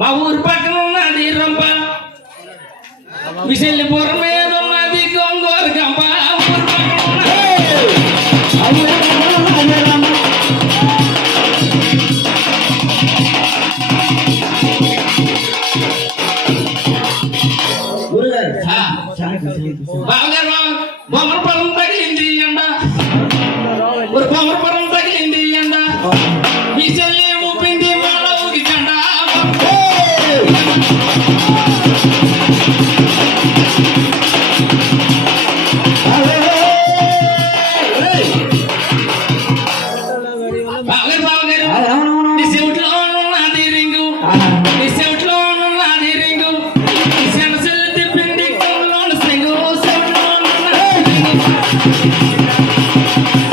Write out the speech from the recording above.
మా ఊరు పక్కన ఉన్నది రంప విశల్యపురం మీద ఉన్నది గొంగూరు గంప బావగారు బొమ్మరపురం తగిలింది ఎండ బొమ్మరపురం తగిలింది ఎండ విశల్య ఊపింది వాళ్ళ ఊరి జెండ Thank you.